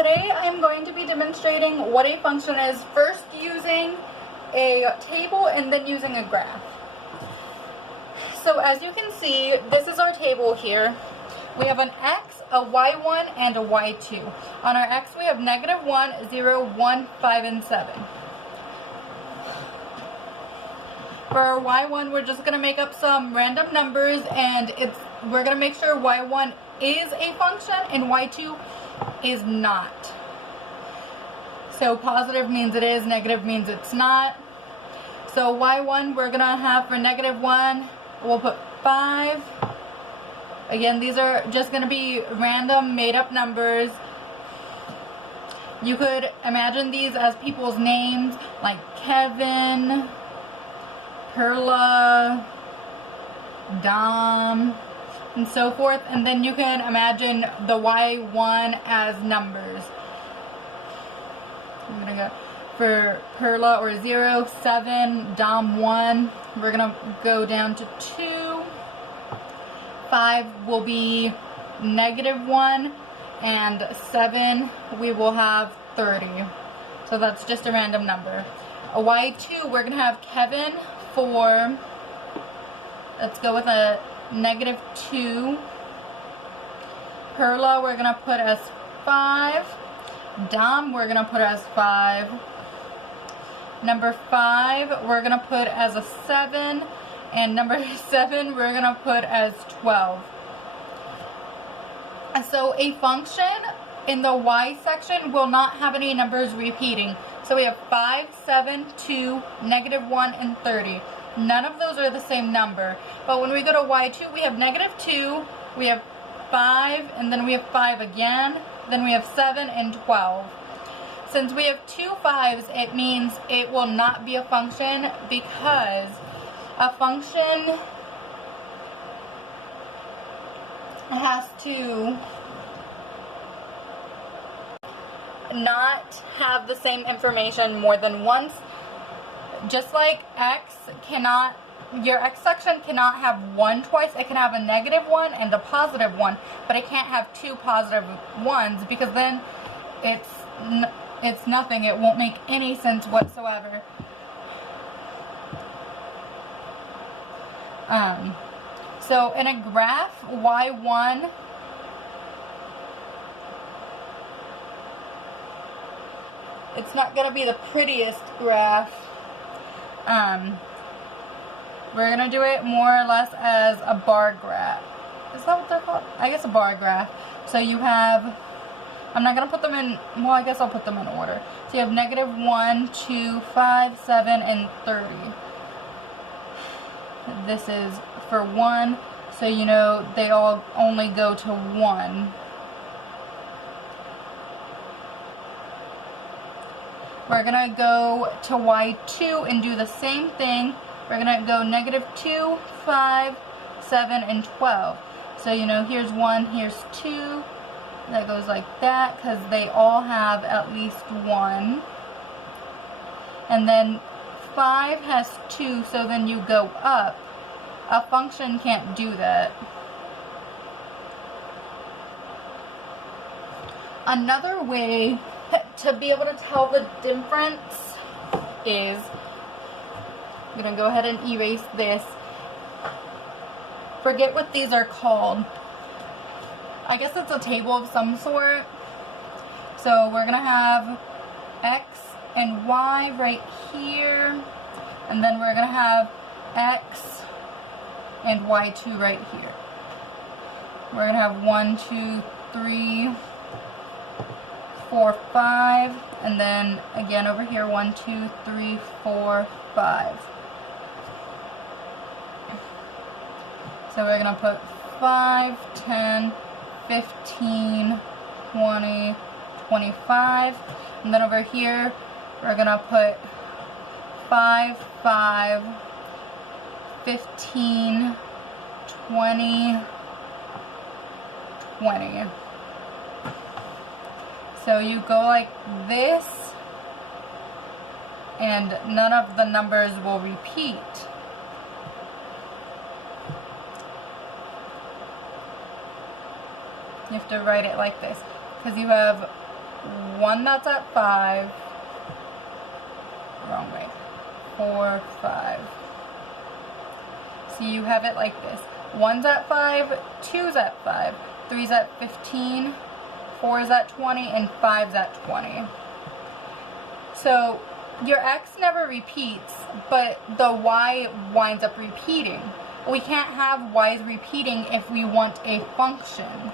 today I'm going to be demonstrating what a function is, first using a table and then using a graph. So as you can see, this is our table here. We have an x, a y1, and a y2. On our x we have -1, 0, 1, 5, and 7. For our y1, we're just going to make up some random numbers, and we're going to make sure y1 is a function and y2 is not. So positive means it is, negative means it's not. So y1 we're going to have for -1, we'll put 5. Again, these are just going to be random made up numbers. You could imagine these as people's names like Kevin, Perla, Dom, and so forth, and then you can imagine the y1 as numbers. I'm gonna go for Perla or 0, 7, Dom 1. We're gonna go down to 2. 5 will be -1, and 7 we will have 30. So that's just a random number. A y2 we're gonna have Kevin for, let's go with a -2. Perla we're gonna put as 5. Dom we're gonna put as 5. Number 5 we're gonna put as a 7, and number 7 we're gonna put as 12. And so a function in the y section will not have any numbers repeating. So we have 5, 7, 2, -1, and 30. None of those are the same number. But when we go to y2, we have -2, we have 5, and then we have 5 again, then we have 7 and 12. Since we have 2 5s, it means it will not be a function, because a function has to not have the same information more than once. Just like your x section cannot have 1 twice. It can have a -1 and a +1, but it can't have 2 positive 1s, because then it's nothing. It won't make any sense whatsoever. So in a graph, y1 it's not going to be the prettiest graph. We're going to do it more or less as a bar graph. Is that what they're called? I guess a bar graph. So you have, I'm not going to put them in, well, I guess I'll put them in order. So you have -1, 2, 5, 7, and 30. This is for 1, so you know they all only go to 1. We're going to go to y2 and do the same thing. We're going to go -2, 5, 7, and 12. So you know, here's 1, here's 2. That goes like that, because they all have at least 1. And then 5 has 2, so then you go up. A function can't do that. Another way to be able to tell the difference is, I'm going to go ahead and erase this. Forget what these are called. I guess it's a table of some sort. So we're going to have x and y right here, and then we're going to have x and y2 right here. We're going to have 1, 2, 3, 4, 5, and then again over here 1, 2, 3, 4, 5. So we're going to put 5, 10, 15, 20, 25, and then over here we're going to put 5, 5, 15, 20, 20. So you go like this, and none of the numbers will repeat. You have to write it like this, because you have one that's at 5, wrong way, 4, 5. So you have it like this. 1's at 5, 2's at 5, 3's at 15, 4's at 20, and 5's at 20. So your x never repeats, but the y winds up repeating. We can't have y's repeating if we want a function.